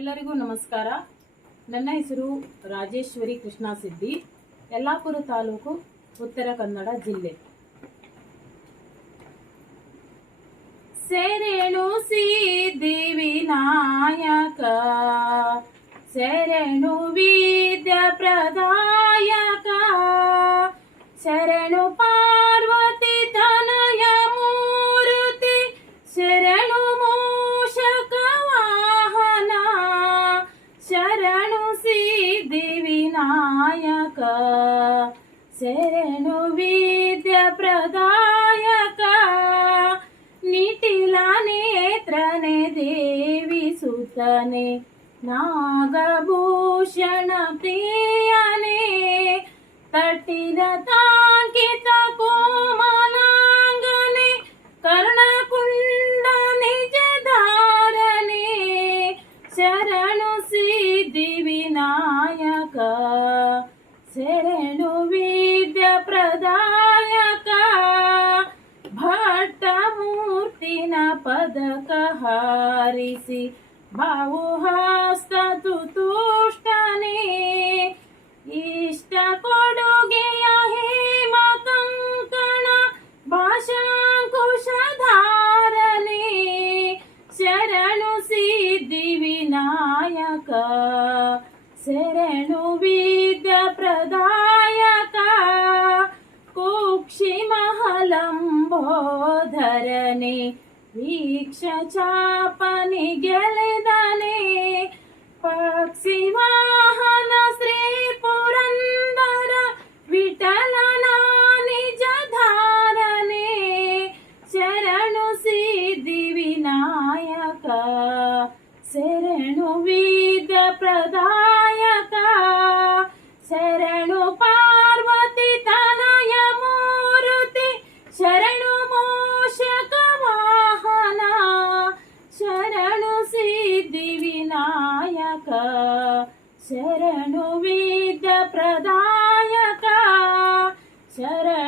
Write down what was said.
ಎಲ್ಲರಿಗೂ ನಮಸ್ಕಾರ. ನನ್ನ ಹೆಸರು ರಾಜೇಶ್ವರಿ ಕೃಷ್ಣ ಸಿದ್ದಿ, ಯಲ್ಲಾಪುರ ತಾಲೂಕು ಉತ್ತರ ಕನ್ನಡ ಜಿಲ್ಲೆ. ಸೇರೇಣು ಸಿದ್ಧಿ ನಾಯಕ ಶರಣು ವಿದ್ಯಾ వినాయక శరణు విద్య ప్రదాయక. నిటిల నేత్రనే దేవి సుతనే నాగభూషణ ప్రియనే. తటిరత ಪದಕ ಹಾರಿಸಿ ಬಾವುಹಸ್ತ ತುತುಷ್ಟನೇ ಇಷ್ಟ ಕೊಡುಗೆಯ ಹೇಮ ಕಂಕಣ ಭಾಷಾಂಕುಶಧಾರನೆ ಶರಣು ಸಿದ್ಧಿ ವಿನಾಯಕ ಶರಣು ವಿದ್ಯ ಪ್ರದಾಯಕ ಕುಕ್ಷಿ भिक्षच्या पाणी गेले दाने. पक्षी वाहन श्री पुरंदर विठल निज धारणे शरणु सिद्धि विनायक शरणु विद्या प्रदा సిద్ధి వినాయక శరణు విద్య ప్రదాయక శరణ